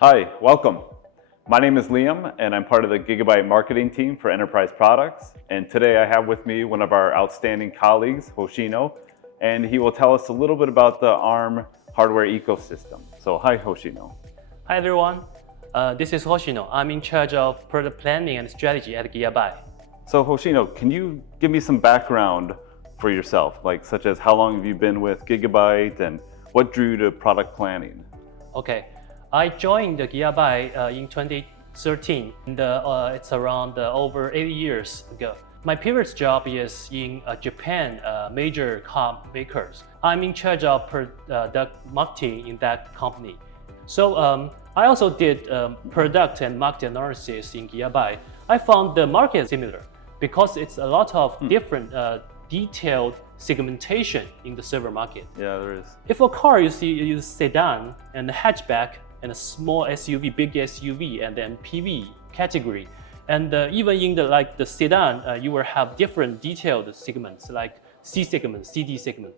Hi, welcome. My name is Liam, and I'm part of the Gigabyte marketing team for enterprise products. And today I have with me one of our outstanding colleagues, Hoshino, and he will tell us a little bit about the ARM hardware ecosystem. So, hi, Hoshino. Hi everyone, this is Hoshino. I'm in charge of product planning and strategy at Gigabyte. So, Hoshino, can you give me some background for yourself, like such as how long have you been with Gigabyte and what drew you to product planning? Okay, I joined the Gigabyte in 2013. It's around over 8 years ago. My previous job is in Japan, major car makers. I'm in charge of product marketing in that company. So I also did product and market analysis in Gigabyte. I found the market similar because it's a lot of different detailed segmentation in the server market. Yeah, there is. If a car you use sedan and a hatchback and a small SUV, big SUV, and then PV category, and even in the sedan, you will have different detailed segments like C segment, CD segment,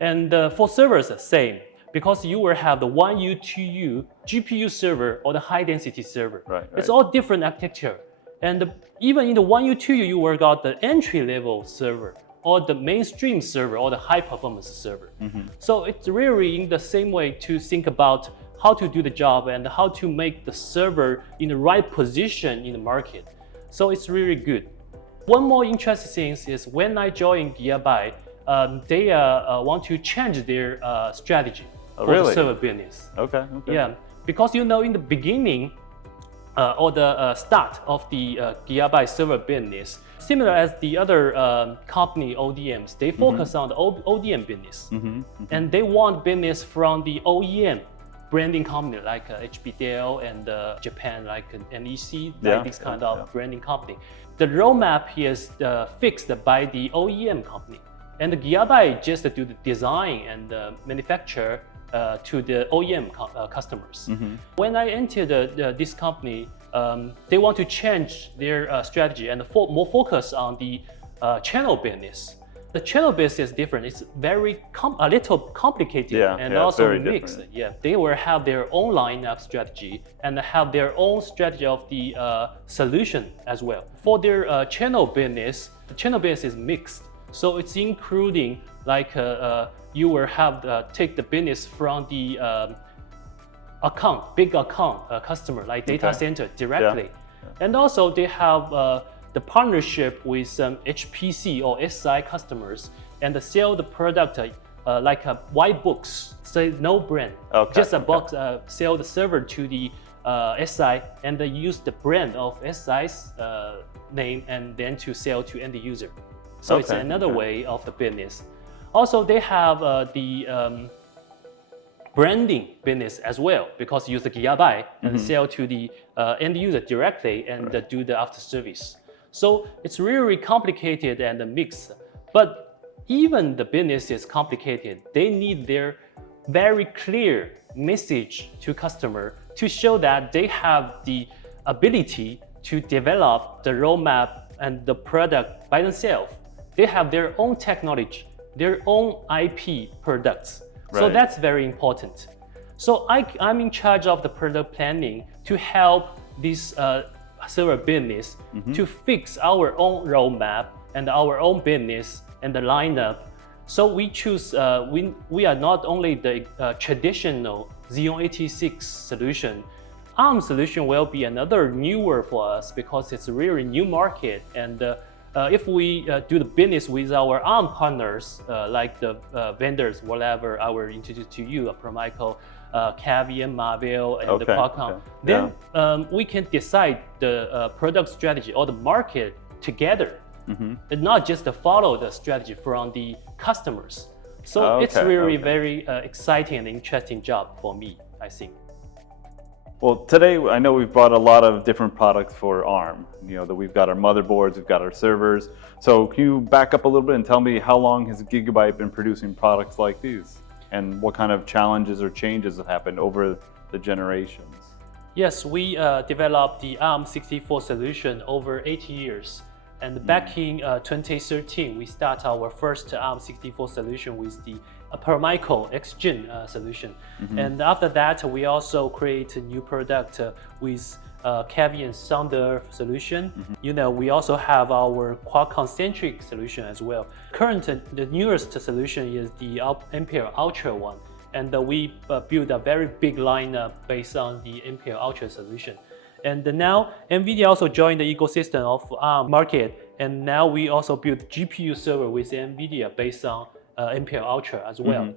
and for servers same. Because you will have the 1U, 2U, GPU server or the high density server. Right. It's all different architecture. And even in the 1U, 2U, you will got the entry level server or the mainstream server or the high performance server. So it's really in the same way to think about how to do the job and how to make the server in the right position in the market. So it's really good. One more interesting thing is when I joined Gigabyte, they want to change their strategy for the server business. Okay. Yeah, because in the beginning or the start of the Gigabyte server business, similar as the other company ODMs, they focus on the ODM business, and they want business from the OEM branding company like HP Dell and Japan like NEC, like this kind of branding company. The roadmap is fixed by the OEM company. And the Gigabyte just do the design and manufacture to the OEM customers. When I entered this company, they want to change their strategy and more focus on the channel business. The channel business is different. It's a little complicated and also mixed. Different. Yeah, they will have their own lineup strategy and have their own strategy of the solution as well. For their channel business, the channel business is mixed. So it's including like you will have take the business from the big account customer like data center directly, and also they have the partnership with some HPC or SI customers and sell the product like white books, say no brand, just a box, sell the server to the SI and they use the brand of SI's name and then to sell to end user. So it's another way of the business. Also, they have the branding business as well because use the Gigabyte and sell to the end user directly and do the after service. So it's really complicated and mixed. But even the business is complicated, they need their very clear message to customer to show that they have the ability to develop the roadmap and the product by themselves. They have their own technology, their own IP products. So that's very important. So I'm in charge of the product planning to help this server business to fix our own roadmap and our own business and the lineup. So we choose, we are not only the traditional Xeon 86 solution. ARM solution will be another newer for us because it's a really new market. And if we do the business with our ARM partners, like the vendors, whatever I will introduce to you, Promico, Cavium, Marvell, and the Qualcomm, then we can decide the product strategy or the market together, and not just follow the strategy from the customers. So it's really very exciting and interesting job for me, I think. Well, today I know we've brought a lot of different products for ARM. You know, that we've got our motherboards, we've got our servers. So can you back up a little bit and tell me how long has Gigabyte been producing products like these? And what kind of challenges or changes have happened over the generations? Yes, we developed the ARM64 solution over 8 years. And back in 2013, we start our first ARM64 solution with the Permico X-Gen solution. And after that, we also create a new product with Cavian Sounder solution. You know, we also have our Qualcomm-centric solution as well. The newest solution is the Ampere Ultra one. And we build a very big lineup based on the Ampere Ultra solution. And now NVIDIA also joined the ecosystem of ARM market. And now we also build GPU server with NVIDIA based on Ampere Ultra as well.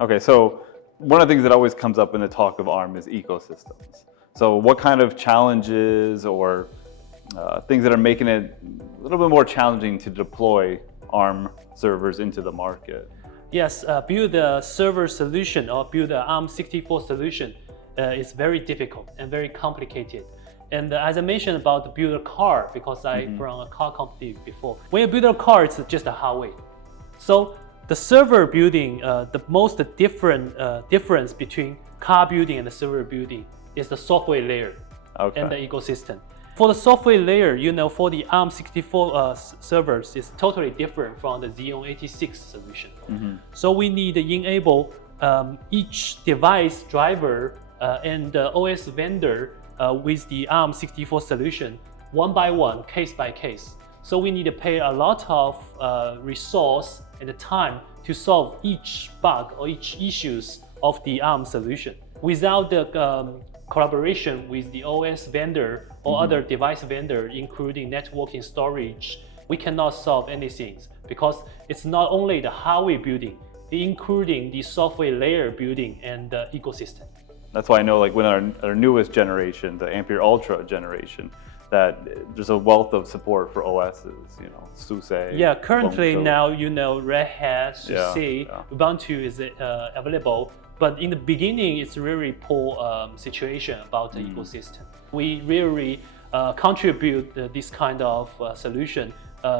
Okay, so one of the things that always comes up in the talk of ARM is ecosystems. So what kind of challenges or things that are making it a little bit more challenging to deploy ARM servers into the market? Yes, build a server solution or build an ARM64 solution is very difficult and very complicated. And as I mentioned about build a car, because I'm from a car company before, when you build a car, it's just a hardware. So the server building, the most difference between car building and the server building is the software layer and the ecosystem. For the software layer, you know, for the ARM64 servers, is totally different from the Xeon 86 solution. So we need to enable each device driver and the OS vendor with the ARM64 solution one by one, case by case. So we need to pay a lot of resource and time to solve each bug or each issues of the ARM solution. Without the collaboration with the OS vendor or other device vendor, including networking, storage, we cannot solve anything because it's not only the hardware building, including the software layer building and the ecosystem. That's why I know, like, when our newest generation, the Ampere Ultra generation, that there's a wealth of support for OSs, you know, SUSE. Yeah, currently now, you know, Red Hat, SUSE, Yeah. Ubuntu is available. But in the beginning, it's really poor situation about the ecosystem. We really contribute this kind of solution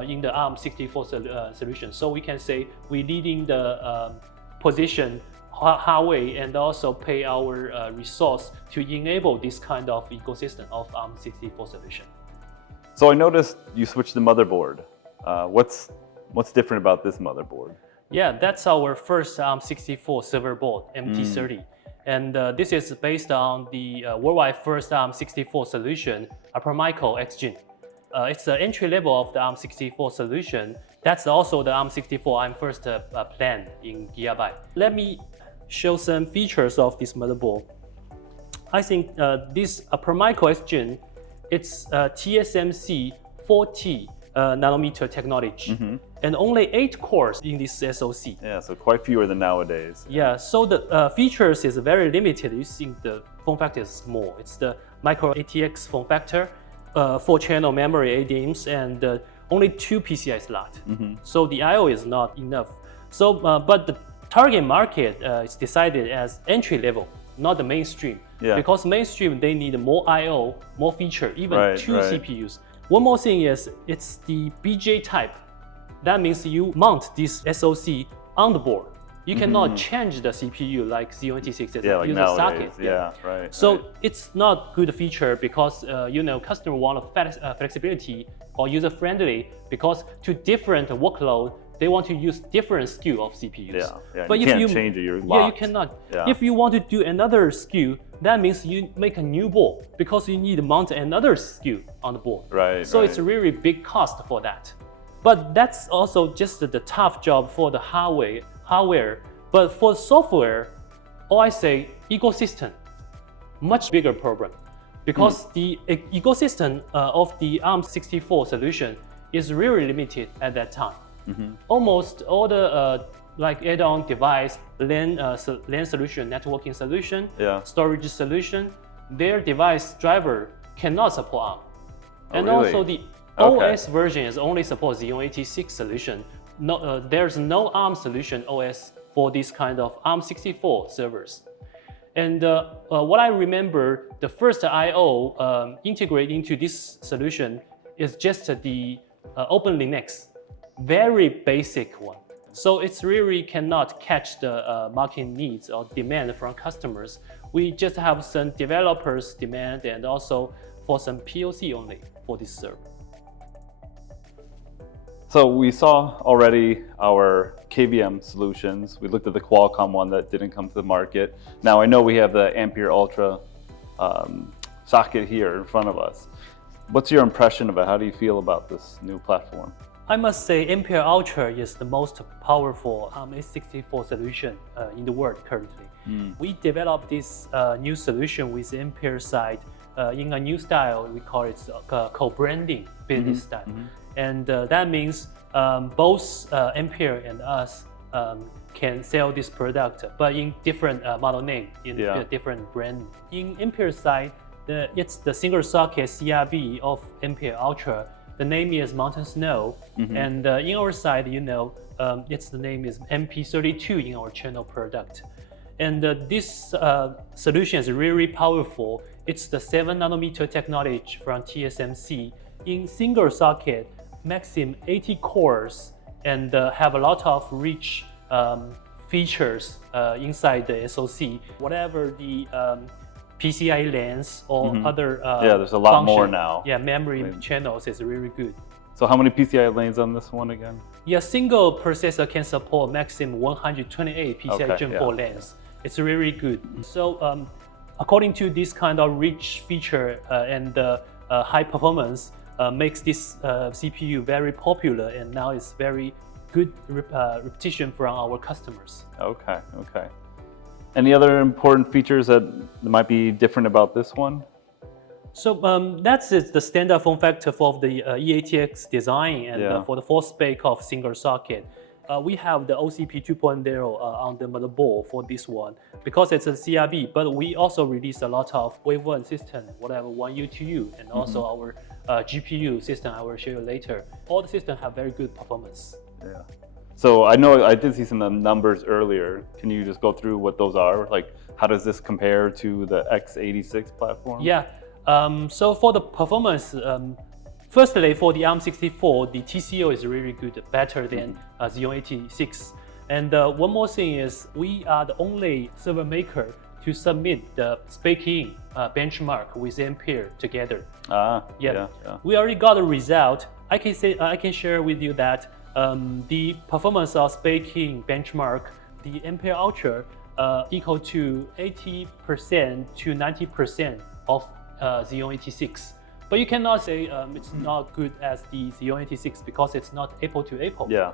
in the ARM64 solution. So we can say we leading the position hardware and also pay our resource to enable this kind of ecosystem of ARM64 solution. So I noticed you switched the motherboard. What's different about this motherboard? Yeah, that's our first ARM64 server board, MT30. And this is based on the worldwide first ARM64 solution, Permico X-Gen. It's the entry level of the ARM64 solution. That's also the ARM64 I'm first planned in Gigabyte. Let me show some features of this motherboard. I think this Permico X-Gen, it's TSMC 40 nanometer technology. And only 8 cores in this SoC. Yeah, so quite fewer than nowadays. Yeah, so the features is very limited. You think the form factor is small. It's the micro ATX form factor, 4-channel memory ADIMS, and only 2 PCI slots. So the I/O is not enough. So, but the target market is decided as entry level, not the mainstream. Yeah. Because mainstream they need more I/O, more feature, even 2 right. CPUs. One more thing is it's the BJ type. That means you mount this SoC on the board. You cannot change the CPU like Xeon 86 as like use nowadays. a socket. Yeah, right. So right. it's not good feature because you know, customer want flexibility or user friendly because to different workload they want to use different SKU of CPUs. Yeah. But you if can't you change it. You're yeah, locked. you cannot. Yeah. If you want to do another SKU, that means you make a new board because you need to mount another SKU on the board. Right. So right. it's a really big cost for that. But that's also just the tough job for the hardware. But for software, all I say ecosystem, much bigger problem. Because the ecosystem of the ARM64 solution is really limited at that time. Almost all the like add-on device, LAN solution, networking solution, storage solution, their device driver cannot support ARM. And really? also the OS version is only support Xeon 86 solution. No, there's no ARM solution OS for this kind of ARM64 servers. And what I remember, the first I/O integrated into this solution is just the OpenLinux, very basic one. So it's really cannot catch the market needs or demand from customers. We just have some developers demand and also for some POC only for this server. So we saw already our KVM solutions. We looked at the Qualcomm one that didn't come to the market. Now I know we have the Ampere Ultra socket here in front of us. What's your impression of it? How do you feel about this new platform? I must say Ampere Ultra is the most powerful ARM-A64 solution in the world currently. We developed this new solution with Ampere side in a new style. We call it co-branding business style. And that means both Ampere and us can sell this product, but in different model name, in different brand. In Ampere side, it's the single socket CRB of Ampere Ultra. The name is Mountain Snow, and in our side, it's the name is MP32 in our channel product. And this solution is really powerful. It's the 7 nanometer technology from TSMC in single socket, maximum 80 cores, and have a lot of rich features inside the SoC. Whatever the PCIe lanes or other there's a lot function, more now. Memory channels is really good. So how many PCIe lanes on this one again? Single processor can support maximum 128 PCIe Gen 4 lanes. It's really good. So according to this kind of rich feature and high performance makes this CPU very popular, and now it's very good repetition from our customers. Okay. Any other important features that might be different about this one? So that's the standard form factor for the EATX design, and for the 4 spec of single socket. We have the OCP 2.0 on the motherboard for this one because it's a CRB, but we also release a lot of Wave 1 system, whatever 1U, 2U, and also our GPU system I will show you later. All the systems have very good performance. Yeah. So I know I did see some numbers earlier. Can you just go through what those are? Like, how does this compare to the x86 platform? Yeah. So for the performance, firstly, for the ARM64, the TCO is really good, better than Xeon 86. And one more thing is we are the only server maker to submit the spec-in benchmark with Ampere together. We already got a result. I can share with you that the performance of spec-in benchmark, the Ampere Ultra equal to 80% to 90% of Xeon 86. But you cannot say it's not good as the Xeon 86 because it's not apple to apple. Yeah,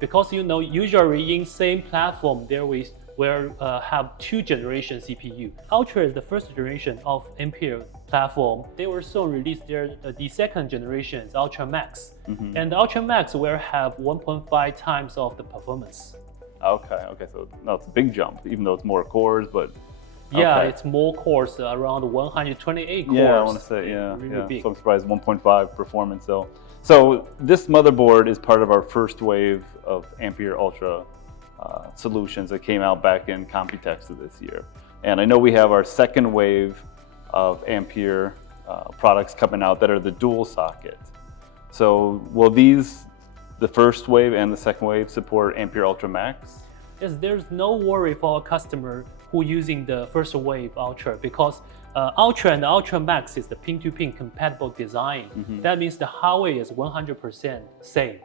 because usually in same platform there will have 2 generation CPU. Ultra is the first generation of Ampere platform. They will soon release the second generation, Ultra Max. And the Ultra Max will have 1.5 times of the performance. Okay, so no, it's a big jump, even though it's more cores, but it's more cores, around 128 cores. Yeah, I want to say, really big. So I'm surprised 1.5 performance though. So this motherboard is part of our first wave of Ampere Ultra solutions that came out back in Computex of this year. And I know we have our second wave of Ampere products coming out that are the dual socket. So will these, the first wave and the second wave, support Ampere Ultra Max? Yes, there's no worry for our customer who using the first wave Ultra, because Ultra and Ultra Max is the pin-to-pin compatible design. That means the hardware is 100% same.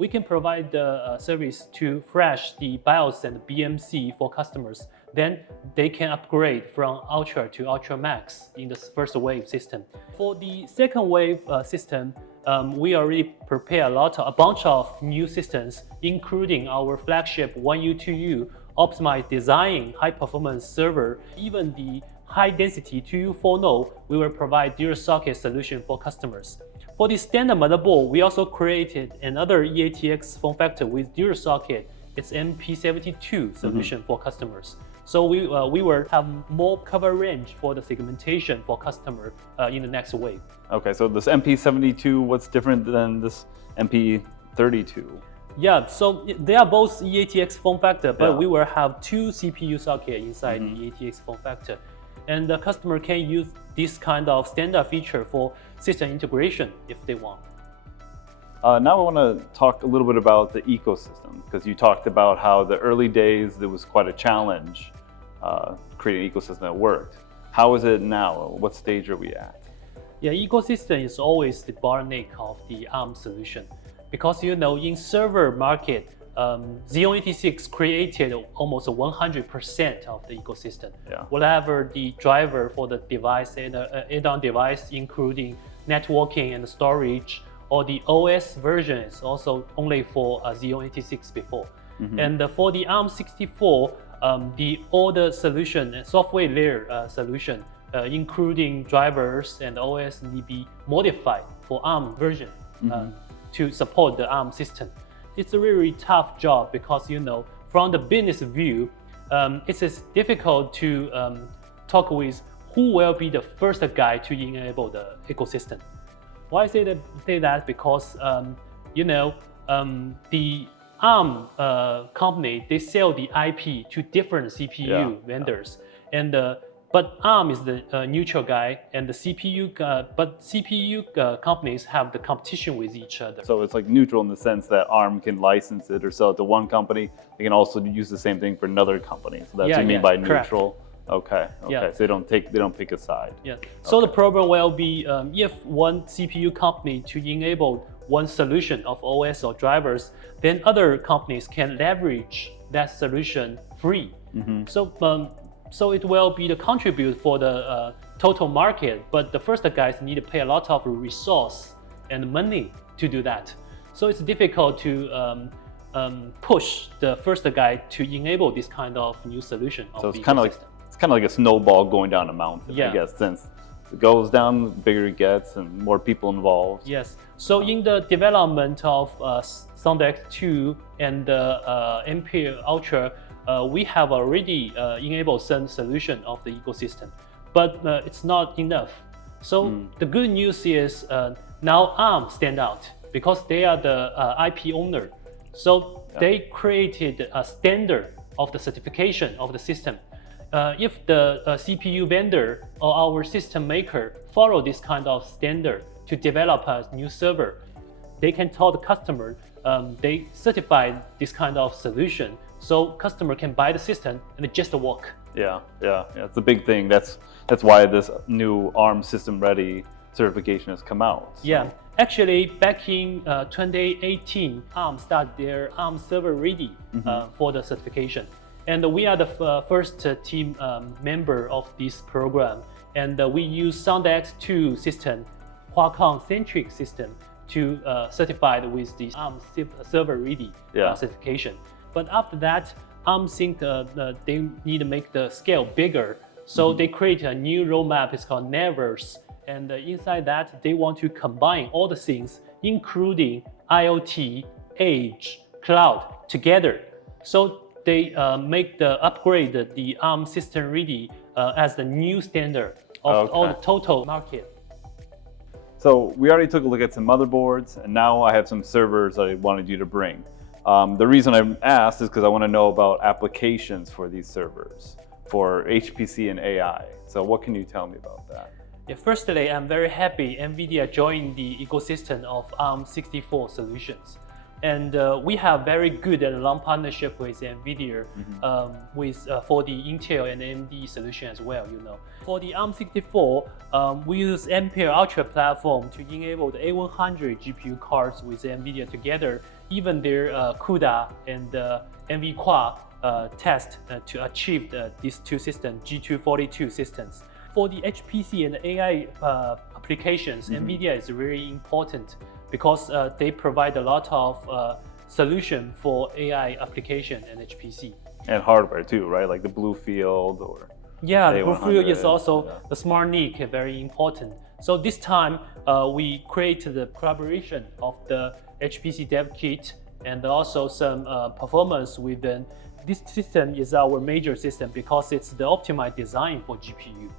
We can provide the service to flash the BIOS and BMC for customers. Then they can upgrade from Ultra to Ultra Max in the first wave system. For the second wave system, we already prepare a bunch of new systems, including our flagship 1U, 2U, optimized design, high performance server, even the high density 2U 4 node, we will provide dual socket solution for customers. For the standard motherboard, we also created another EATX form factor with dual socket. It's MP72 solution for customers. So we will have more cover range for the segmentation for customer in the next wave. Okay, so this MP72, what's different than this MP32? Yeah, so they are both EATX form factor, but we will have 2 CPU sockets inside the EATX form factor. And the customer can use this kind of standard feature for system integration if they want. Now I want to talk a little bit about the ecosystem, because you talked about how the early days there was quite a challenge creating an ecosystem that worked. How is it now? What stage are we at? Yeah, ecosystem is always the bottleneck of the ARM solution, because in server market, Xeon86 created almost 100% of the ecosystem. Yeah. Whatever the driver for the device and add-on device, including networking and storage, or the OS version is also only for Xeon86 before. And for the ARM64, the older solution, software layer solution, including drivers and OS, need be modified for ARM version to support the ARM system. It's a really tough job because from the business view, it is difficult to talk with who will be the first guy to enable the ecosystem. Why I say that? Because the ARM company, they sell the IP to different CPU vendors, and but ARM is the neutral guy, and the CPU companies have the competition with each other. So it's like neutral in the sense that ARM can license it or sell it to one company. They can also use the same thing for another company. So that's what you mean by neutral. Correct. Okay. Yeah. So they don't pick a side. Yeah. So the problem will be if one CPU company to enable one solution of OS or drivers, then other companies can leverage that solution free. So it will be the contribute for the total market, but the first guys need to pay a lot of resource and money to do that. So it's difficult to push the first guy to enable this kind of new solution. So it's kind of like a snowball going down a mountain, I guess, since it goes down, the bigger it gets and more people involved. Yes. So in the development of SoundX2 and Ampere Ultra, we have already enabled some solution of the ecosystem, but it's not enough. So the good news is now ARM stand out because they are the IP owner. So they created a standard of the certification of the system. If the CPU vendor or our system maker follow this kind of standard to develop a new server, they can tell the customer they certified this kind of solution, so customer can buy the system and it just work. Yeah. It's a big thing. That's why this new ARM System Ready certification has come out. So. Yeah. Actually, back in 2018, ARM started their ARM Server Ready for the certification. And we are the first team member of this program. And we use SoundX2 system, Qualcomm-centric system, to certify with the ARM Server Ready certification. But after that, ARM think they need to make the scale bigger. So they create a new roadmap, it's called Neverse. And inside that, they want to combine all the things, including IoT, Edge, Cloud together. So they make the upgrade the ARM System Ready as the new standard of all the total market. So we already took a look at some motherboards, and now I have some servers that I wanted you to bring. The reason I asked is because I want to know about applications for these servers, for HPC and AI. So what can you tell me about that? Yeah, firstly, I'm very happy NVIDIA joined the ecosystem of ARM64 solutions. And we have very good and long partnership with NVIDIA for the Intel and AMD solution as well. For the ARM64, we use Ampere Ultra platform to enable the A100 GPU cards with NVIDIA together, even their CUDA and NVQuad test to achieve these two systems, G242 systems. For the HPC and AI applications, NVIDIA is very important because they provide a lot of solution for AI application and HPC. And hardware too, right? Like the Bluefield or yeah, the A100, Bluefield is also the Smart NIC, very important. So this time we created the collaboration of the HPC dev kit and also some performance within. This system is our major system because it's the optimized design for GPU.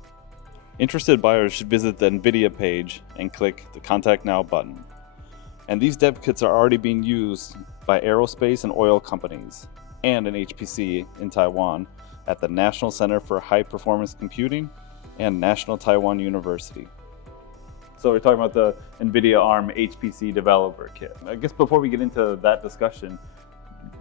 Interested buyers should visit the NVIDIA page and click the Contact Now button. And these dev kits are already being used by aerospace and oil companies and an HPC in Taiwan at the National Center for High Performance Computing and National Taiwan University. So we're talking about the NVIDIA ARM HPC Developer Kit. I guess before we get into that discussion,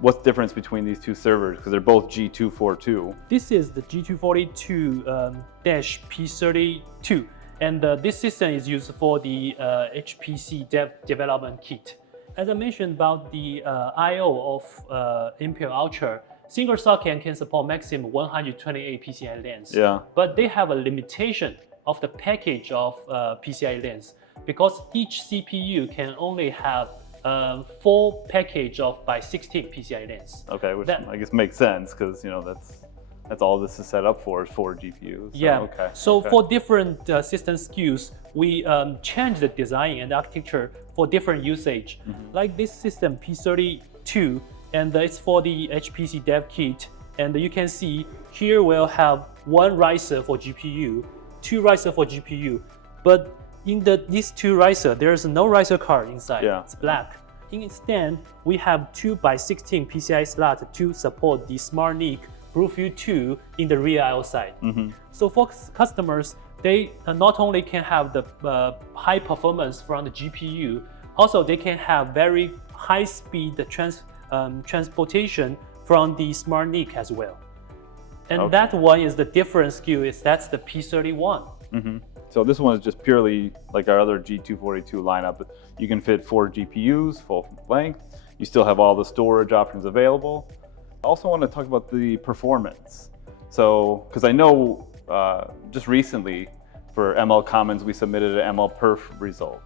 what's the difference between these two servers? Because they're both G242. This is the G242-P32, and this system is used for the HPC development kit. as I mentioned about the I/O of Imperial Ultra, single socket can support maximum 128 PCI lanes. Yeah. But they have a limitation of the package of PCI lanes because each CPU can only have 4 package of by 16 PCI lanes. Okay, which I guess makes sense because that's all this is set up for is 4 GPUs. So, Yeah. Okay. So okay. for different system SKUs, we change the design and architecture for different usage. Like this system P32, and it's for the HPC dev kit. And you can see here we'll have 1 riser for GPU, 2 riser for GPU. But in these 2 riser, there's no riser card inside. Yeah. It's black. Instead, we have 2 by 16 PCI slots to support the SmartNIC BlueField 2 in the rear I/O side. So for customers, they not only can have the high performance from the GPU, also they can have very high speed transportation from the SmartNIC as well. And that one is the different SKU, that's the P31. So this one is just purely like our other G242 lineup. You can fit 4 GPUs, full length. You still have all the storage options available. I also want to talk about the performance. So, because I know just recently for ML Commons, we submitted an ML Perf result.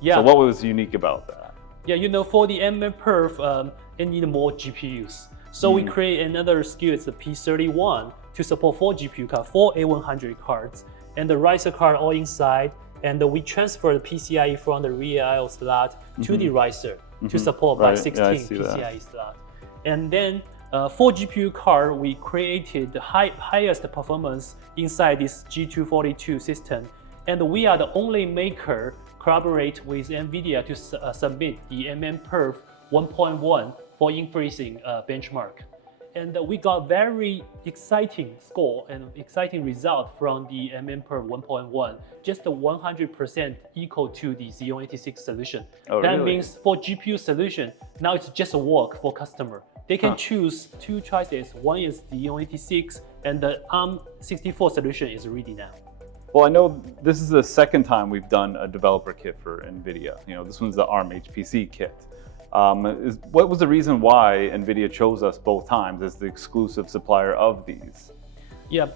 Yeah. So what was unique about that? Yeah, for the ML Perf, it need more GPUs. So we create another SKU, it's the P31, to support 4 GPU cards, 4 A100 cards, and the riser card all inside. And we transfer the PCIe from the rear I/O slot to the riser to support by 16 PCIe slot. And then 4 GPU card, we created the highest performance inside this G242 system. And we are the only maker collaborate with NVIDIA to submit the MMPerf 1.1 for inferencing benchmark. And we got very exciting score and exciting result from the MMPerf 1.1, just 100% equal to the Xeon 86 solution. Oh, that really? means for GPU solution, now it's just a work for customer. They can choose 2 choices. One is the Xeon 86 and the ARM64 solution is ready now. Well, I know this is the second time we've done a developer kit for NVIDIA. This one's the ARM HPC kit. What was the reason why NVIDIA chose us both times as the exclusive supplier of these? Yeah,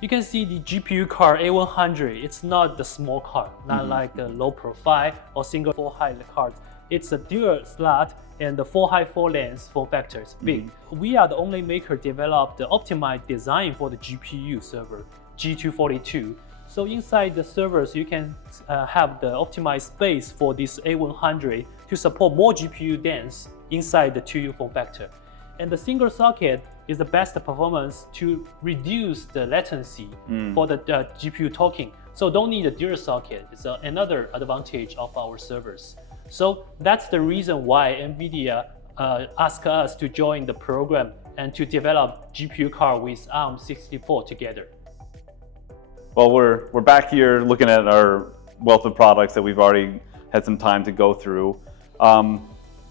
you can see the GPU card A100. It's not the small card, not like the low profile or single 4 high cards. It's a dual slot and the 4 high 4 lanes form factor is big. We are the only maker developed the optimized design for the GPU server, G242. So inside the servers, you can have the optimized space for this A100 to support more GPU dense inside the 2U form factor. And the single socket is the best performance to reduce the latency for the GPU talking. So don't need a dual socket. It's another advantage of our servers. So that's the reason why NVIDIA asked us to join the program and to develop GPU card with ARM64 together. Well, we're back here looking at our wealth of products that we've already had some time to go through.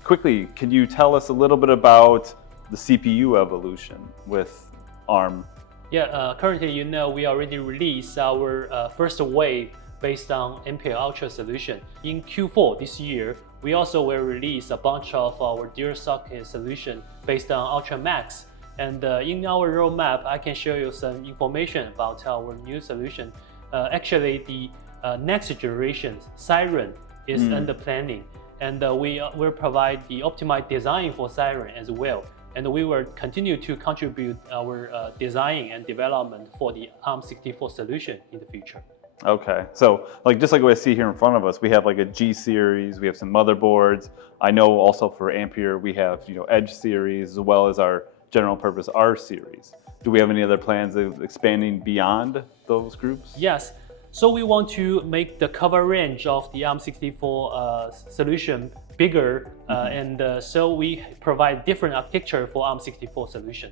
Quickly, can you tell us a little bit about the CPU evolution with ARM? Yeah, currently, we already released our first wave based on Imperial Ultra solution. In Q4 this year, we also will release a bunch of our dual socket solution based on Ultra Max. And in our roadmap, I can show you some information about our new solution. Actually, the next generation Siren is under planning, and we will provide the optimized design for Siren as well. And we will continue to contribute our design and development for the ARM64 solution in the future. Okay, so just like what I see here in front of us, we have like a G series, we have some motherboards. I know also for Ampere, we have Edge series as well as our general purpose R series. Do we have any other plans of expanding beyond those groups? Yes. So we want to make the cover range of the ARM64 solution bigger, and so we provide different architecture for ARM64 solution.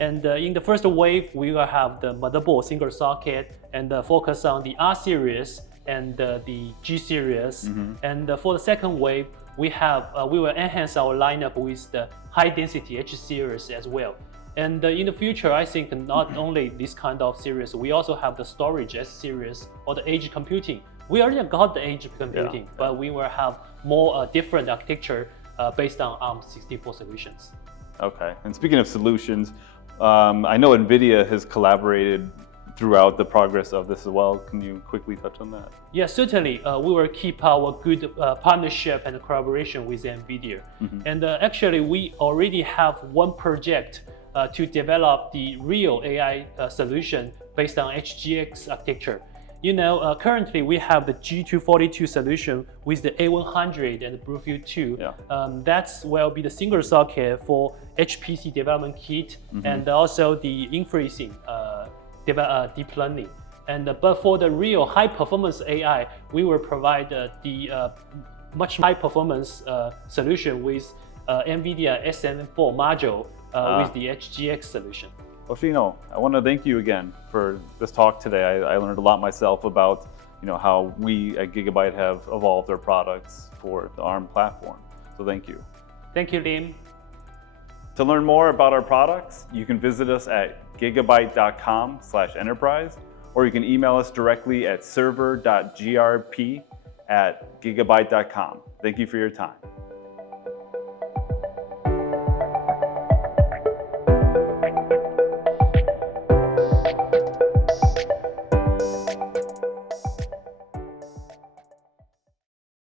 And in the first wave, we will have the motherboard single socket and focus on the R series and the G series. And for the second wave, we will enhance our lineup with the high density H series as well. And in the future, I think not only this kind of series, we also have the storage S series or the edge computing We already got the edge computing, but we will have more different architecture based on ARM64 solutions. Okay, and speaking of solutions, I know NVIDIA has collaborated throughout the progress of this as well. Can you quickly touch on that? Yeah, certainly. We will keep our good partnership and collaboration with NVIDIA. And actually, we already have one project to develop the real AI solution based on HGX architecture. You know, currently we have the G242 solution with the A100 and the BlueField 2. That's will be the single socket for HPC development kit and also the inferencing deep learning. And but for the real high performance AI, we will provide the much high performance solution with NVIDIA SM4 module with the HGX solution. Hoshino, I want to thank you again for this talk today. I learned a lot myself about how we at Gigabyte have evolved our products for the ARM platform. So thank you. Thank you, Lim. To learn more about our products, you can visit us at gigabyte.com/enterprise, or you can email us directly at server.grp@gigabyte.com. Thank you for your time.